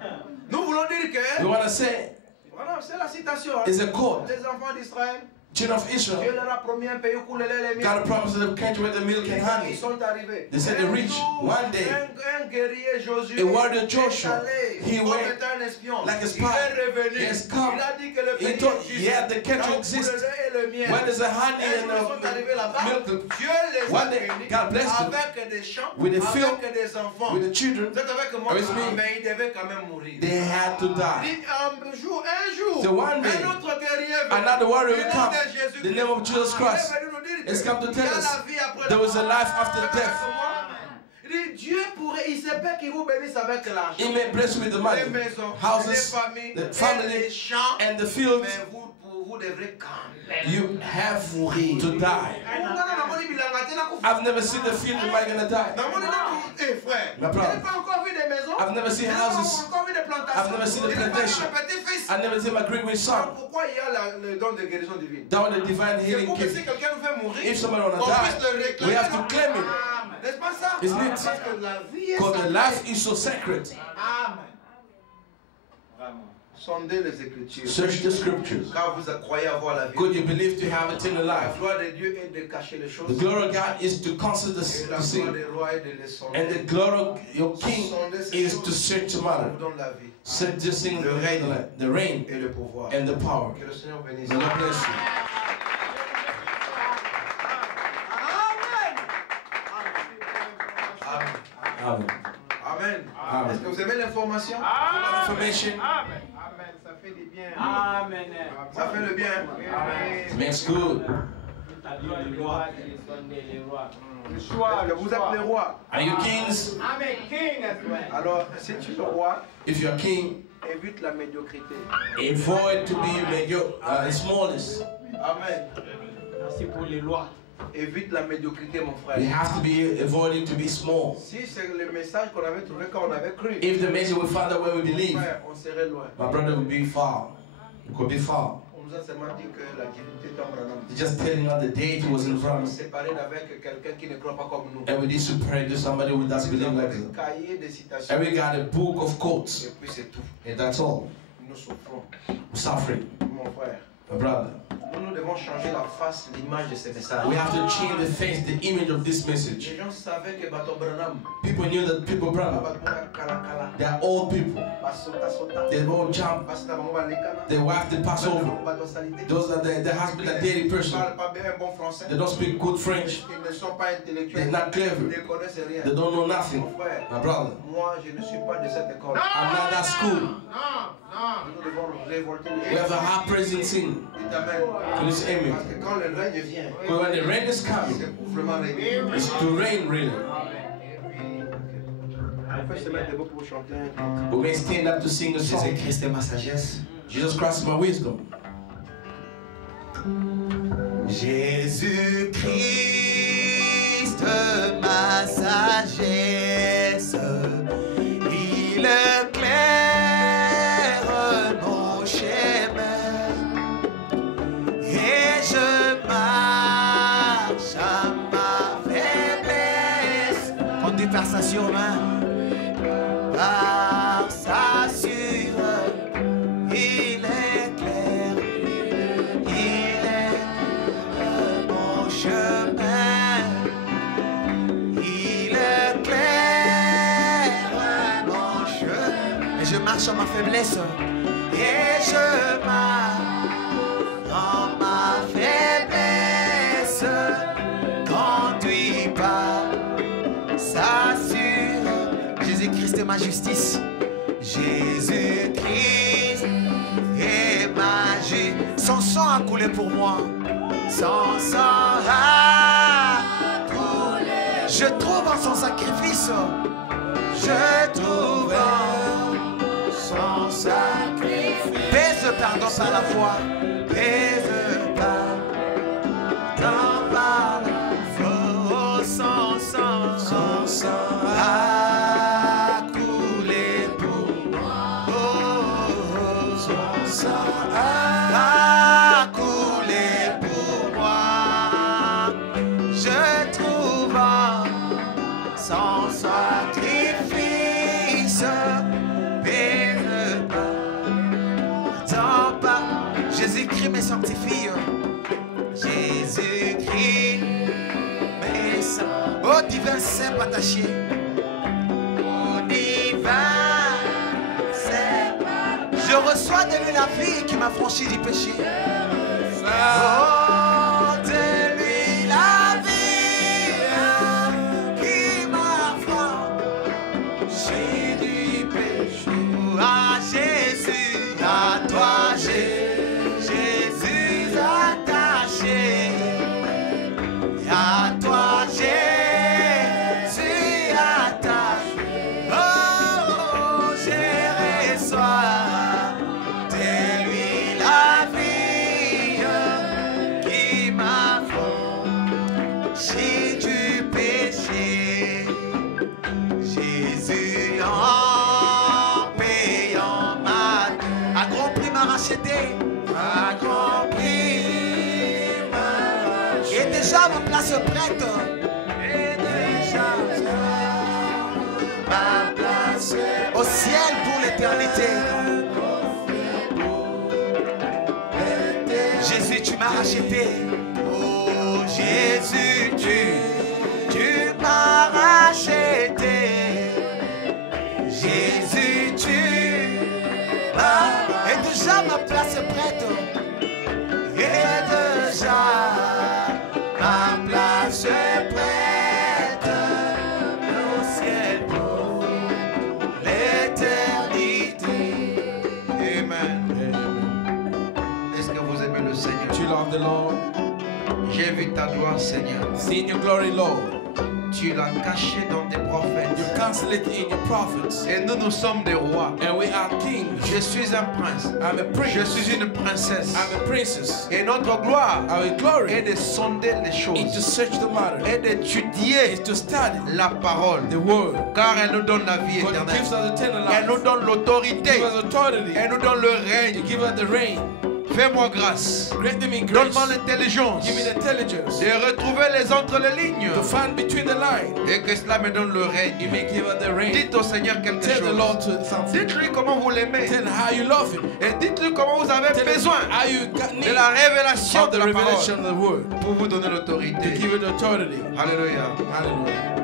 Nous voulons dire que We want to say voilà, c'est la citation. Hein. is a quote. Les enfants d'Israël, Children of Dieu Israel leur a promis un pays où coule le lait et le miel. God promised them a country with the milk and Ils honey. sont arrivés. They said they reach one day. Un guerrier Josué A warrior est Joshua, allé he comme went étant un espion. like a spy. Il est revenu. He has come. Il a dit que le He pays told, existe. yeah, the country Là où coule exists. le lait et le miel. When there's a honey Un and jour, ils sont arrivés là-bas. a milk Dieu les a One day, bénis God blessed them avec des champs, with a field, avec des enfants. with the children. Vous êtes avec moi, With me. mais ils devaient quand même mourir. They had to die. Dit, un jour, So one day, un autre guerrier est venu. Another warrior Le will nom come. de Jésus-Christ. The name of Jesus Il est Christ. venu nous dire que It's come to il y tell a us la vie après there la was a mort. life after Vous êtes death. avec moi? Il dit, Dieu pourrait, il se peut qu'il vous bénisse avec l'argent, He may bless you with the les money, maisons, houses, les familles, the et les family, champs, and the fields. mais vous devrez quand même. You have to die. I've never seen the field where you're gonna die. Eh frère, My je brother. n'ai pas encore vu des maisons. I've never seen Je n'ai pas houses. encore vu des plantations. I've never seen a Je n'ai pas vu plantation. mes petits-fils. I've never seen my great son. Pourquoi il y a le don de guérison divine? Down the divine C'est healing pour que si gift. quelqu'un nous fait mourir, If somebody wanna qu'on puisse die, le réclamer. we have to claim it. N'est-ce pas ça? Isn't it? Parce que la vie est Because the sacrée. life is so sacred. Amen. Vraiment. Sondez les Écritures. Search the scriptures. Car vous croyez avoir la vie. Could you believe to have eternal La life? gloire de Dieu est de cacher les choses. The glory of God is to conceal Et la the gloire sin. des rois est de les sonder. And the glory of your king is to search the Qui matter. vous donne la vie. Search the sin, the reign, Et le pouvoir. and the power. Que le Seigneur bénisse. May God bless you. Amen. Amen. Amen. Est-ce que vous aimez l'information? Information. Amen. Amen. Ça fait du bien. Amen. Ça fait le bien. Amen. Makes good. Est-ce que vous êtes les rois? Are you kings? Amen. King as well. Alors, si tu es roi, If you're king, évite la médiocrité. avoid to be smallest. Amen. Merci pour les lois. Évite la médiocrité, mon frère. We have to be avoiding to be small. Si c'est le message qu'on avait trouvé quand on avait cru, If the message we found out where we believe, frère, on serait loin. my brother would be far. It could be far. On nous a seulement dit que la divinité tombe en homme. He's just telling us the date was in Nous front sommes of us. séparés d'avec quelqu'un qui ne croit pas comme nous. And we need to pray to somebody who doesn't Nous believe avons like des us. cahiers de citations. And we got a book of quotes. Et puis c'est tout. And that's all. Nous souffrons. We're suffering. Mon frère, My brother. nous devons changer la face, l'image de ces messages. We have to change the face, the image of this message. Les gens savaient que Bato Branham, People knew that people, brother, Bato Kala, they are old people. Basota Sota, They all jump. Basta Bamba Lekana, Their wife, they pass over. Bato Salité. Those are the husband, the dating Ils ne person. parlent pas bien un bon français. They don't speak good French. Ils ne sont pas They're intellectuels. not Ils clever. ne connaissent rien. They don't know nothing. Mon frère, My brother, moi je ne suis pas de cette école. I'm not that school. Nous devons révolter We have a les high praise in sin. Dites Amen. Can you say amen? Parce que quand le règne vient, But when the rain is coming, c'est pour vraiment régner. it's to rain really. On peut se mettre debout pour chanter un chant. We may stand up to sing a song. Jésus-Christ est ma sagesse. Jesus Christ is my wisdom. Jésus-Christ, ma sagesse, il éclaire mon chemin et je marche à ma faiblesse. Conduit par sa surmain, par sa sûre, il éclaire, il éclaire mon chemin, il éclaire mon chemin. Et je marche en ma faiblesse, et je marche en ma faiblesse, conduit par sa sûre. Jésus-Christ est ma justice. Jésus-Christ est ma justice. Son sang a coulé pour moi. Son sang a coulé. Je trouve en son sacrifice. Je trouve en son sacrifice. Paix de pardon par la foi. Paix de pardon par la foi. Oh, son sang a coulé pour moi. Oh, son sang a coulé pour moi. Je trouve en son sacrifice paix de pardon par Jésus-Christ me sanctifie. Jésus-Christ me sanctifie. Au divin Saint attaché. Au divin Saint. Je reçois de lui la vie qui m'a franchi du péché. Oh, de lui la vie qui m'a franchi du péché. À Jésus, à toi, Jésus attaché. À toi, Jésus attaché. Oh, je reçois de lui la vie qui m'a franchi du péché. Jésus en payant ma à grand prix m'a racheté. À grand prix m'a racheté. Et déjà ma place prête. Et déjà ma place au ciel pour l'éternité. racheté. Oh Jésus, tu m'as racheté. Jésus, tu m'as. Et déjà ma place est prête. Et déjà ma place est prête au ciel pour l'éternité. Amen. Est-ce que vous aimez le Seigneur? Do you love the Lord? J'ai vu ta gloire, Seigneur. Seen your glory, Lord. Tu l'as caché dans tes prophètes. You conceal it in your prophets. Et nous sommes des rois. And we are kings. Je suis un prince. I'm a prince. Je suis une princesse. I'm a princess. Et notre gloire Our glory est de sonder les is to choses. search the matter. Et d'étudier Is to study la parole. the word. Car elle nous donne la vie God éternelle. gives us eternal Elle nous life. donne l'autorité. Give us authority. Elle nous donne le He règne. give us the reign. Fais-moi grâce. Grant me grace. Donne-moi l'intelligence Give me the intelligence de retrouver les entre les lignes. to find between the lines. Et que cela me donne le He règne. may give us the reign. Dites au Seigneur quelque Tell the Lord chose. to something. Dites-lui comment vous l'aimez. Tell him how you love him. Et dites-lui comment vous avez Tell him besoin how you got need de la révélation of de the la revelation parole of the word pour vous donner to l'autorité. give you the authority. Alléluia. Hallelujah.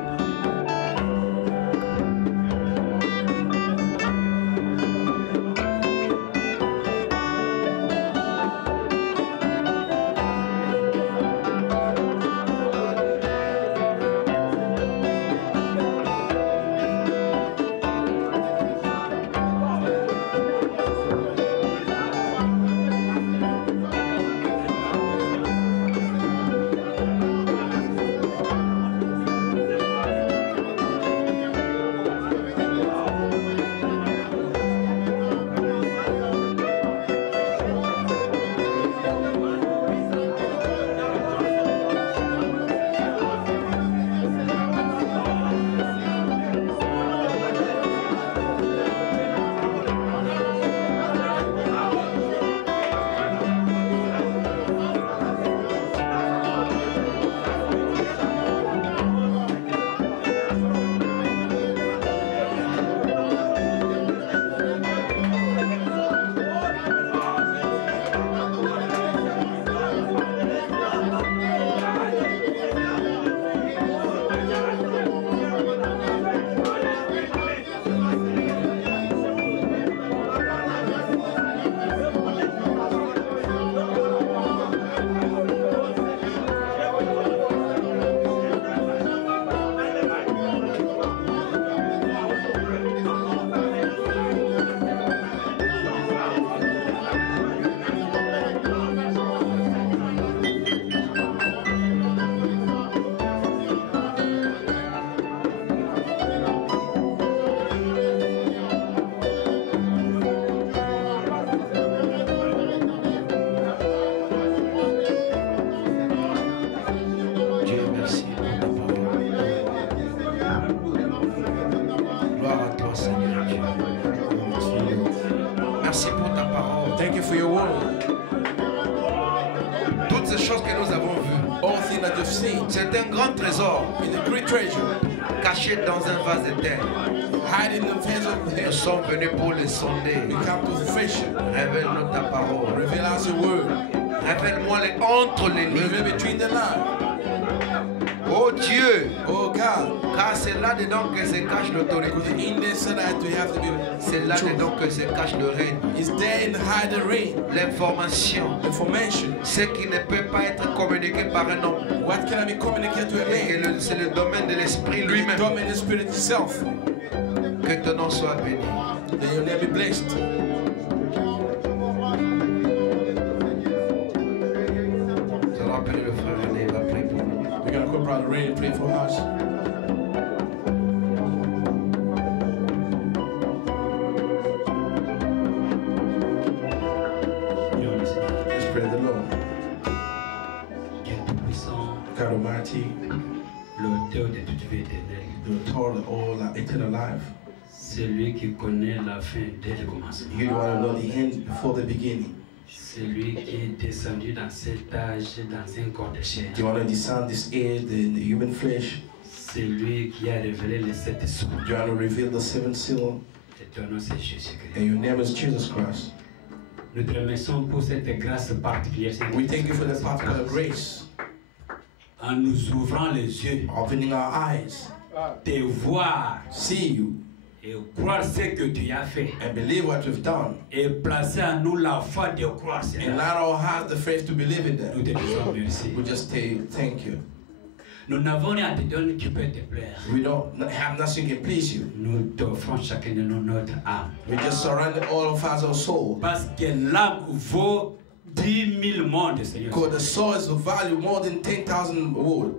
Dieu, merci pour ta parole. Gloire à toi, Seigneur Dieu. Merci pour ta parole. Thank you for your word. Toutes ces choses que nous avons vues, All things that you've seen c'est un grand trésor is a great treasure. caché dans un vase de terre. Hide in the face of Nous hell. sommes venus pour les sonder. We come to fish. Révèle-nous ta parole. Reveal us your word. Révèle-moi les entre les Reveal lignes. between the lines. Oh Dieu, Oh God. car c'est là-dedans que se cache l'autorité. Because in this that we have to be C'est truth. là-dedans que se cache le règne. It's there in hide the rain. L'information, Information. ce qui ne peut pas être communiqué par un homme. What can I be communicated to a Et man? c'est le domaine de l'esprit lui-même. Dominant spirit itself. Que ton nom soit béni. Then you'll never be blessed. Nous allons appeler le frère René, il va prier pour nous. We're gonna call Brother Ray and pray for us. Let's pray the Lord. Dieu Tout-Puissant, God Almighty, l'auteur de toute vie éternelle, the author of all eternal life. celui qui connaît la fin dès le commencement, You want to know the end before the beginning. celui qui est descendu dans cet âge dans un corps de chair, You want to descend this age in the human flesh. celui qui a révélé les sept sceaux. You want to reveal the seventh seal. Et ton nom c'est Jésus-Christ. And your name is Jesus Christ. Nous te remercions pour cette grâce particulière. We thank you for the particular grace. En nous ouvrant les yeux, Opening our eyes. te voir See you. et croire ce que tu as fait. And believe what you've done. Et placer en nous la foi de croire And cela. not all have the faith to believe in Nous that. te disons merci. We just say thank you. Nous n'avons rien à te donner qui peut te plaire. We don't have nothing can please you. Nous t'offrons chacun de nous notre âme. We just surrender all of us, our soul. Parce que l'âme vaut 10 000 mondes, Seigneur. Because the soul is of value more than 10,000 wood.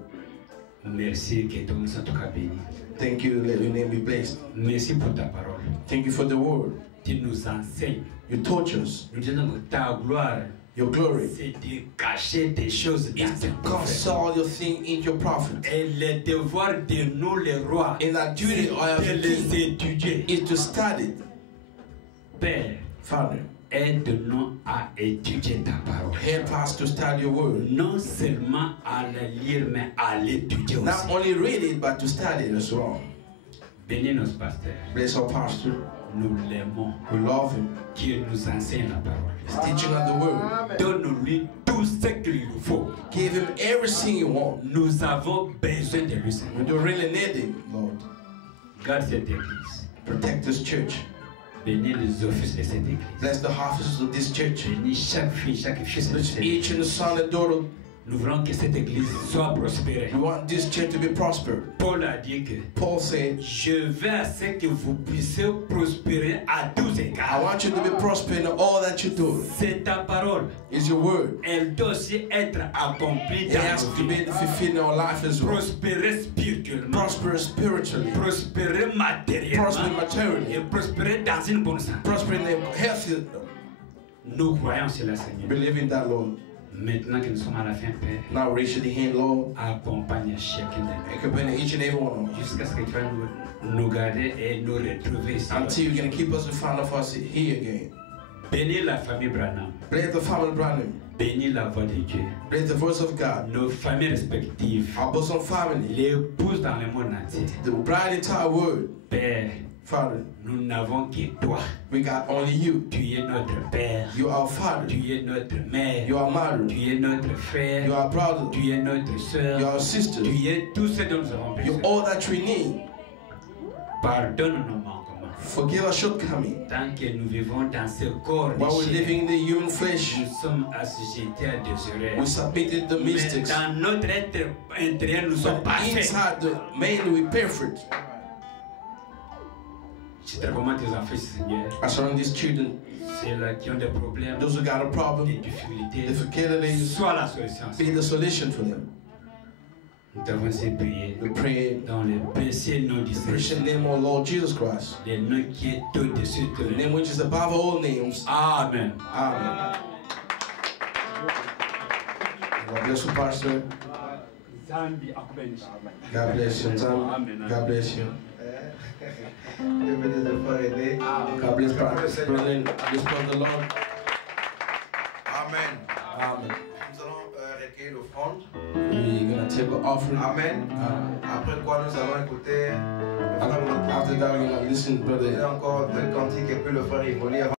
Merci que ton nom soit en tout cas béni. Thank you, let your name be blessed. Merci pour ta parole. Thank you for the word. Tu nous enseignes. You taught us. Nous disons que ta gloire, Your glory c'est de cacher des choses dans is tes to prophètes. conceal your thing in your prophet. Et le devoir de nous, les rois, And our duty c'est of de the les king étudier. is to study. Père, Father, aide-nous à étudier ta parole. help us to study your word. Non seulement à la lire, mais à l'étudier aussi. Not only read it, but to study it as well. Bénis nos pasteurs. Bless our pastor. Nous l'aimons. We love him. Qu'il nous enseigne la parole. He's teaching us the word. Donne-lui tout ce qu'il nous faut. Give him everything you want. Nous avons besoin de lui, Seigneur. We do really need him, Lord. Garde cette église. Protect this church. Bénis les offices de cette église. Bless the officers of this church. Bénis chaque fille, chaque fils de Bless cette église. each and the son and daughter. Nous voulons que cette église soit prospérée. We want this church to be prosper. Paul a dit que Paul said, je veux à ce que vous puissiez prospérer à tous I égards. want you to be prosper in all that you do. C'est ta parole. Is your word. Elle doit aussi être accomplie It dans has nos to be vies. fulfilled in our life as well. Prospérer spirituellement. Prosper spiritually. Prospérer matériellement. Prosper materially. Et prospérer dans une bonne santé. Prosper in a healthy. Nous croyons cela, Seigneur. Believe in that, Lord. Maintenant que nous sommes à la fin, Père, Now reach the hand, Lord. accompagne chacun de nous. Accompany each and every one of us. Jusqu'à ce que tu vas nous garder et nous retrouver ici. Until you're going to keep us in front of us here again. Bénis la famille Branham. Bless the family Branham. Bénis la voix de Dieu. Bless the voice of God. Nos familles respectives. Our bosom family. L'épouse dans le monde entier. The bride entire world. Père, Father, nous n'avons que toi. we got only you. Tu es notre Père. You are Father. Tu es notre Mère. You are Mother. Tu es notre frère. You are brother. Tu es notre soeur. You are sister. Tu es tout ce dont nous avons You're besoin. all that we need. Pardonne nos manquements. Forgive our shortcomings. Tant que nous vivons dans ce corps While we're de chair, living in the human flesh, nous sommes assujettis à des we erreurs. submitted the Mais mistakes. dans notre être intérieur, nous sommes But parfaits. inside the man, we're perfect. Je te recommande tes enfants, Seigneur. I surround these children, Ceux-là qui ont des problèmes, those who got a des problem, difficultés, difficulties, sois la solution. be the solution for them. Nous t'avons ainsi prié We pray dans le précieux nom du in the precious Seigneur, name of Lord Jesus Christ, le nom qui est au-dessus de the tout. name which is above all names. Amen. Amen. God bless you, Pastor. Zambi akubenshi. God bless you, Tom. God bless you. Dieu bénisse le frère aidé. God bless Pastor Berlin. Bless the Lord. Amen. Amen. Nous allons recueillir l'offrande. We're gonna take an offering. Amen. Après quoi, nous allons écouter le frère Martin. After that, we're gonna listen, Il y brother. a encore deux cantiques et puis le frère Yvoli avant.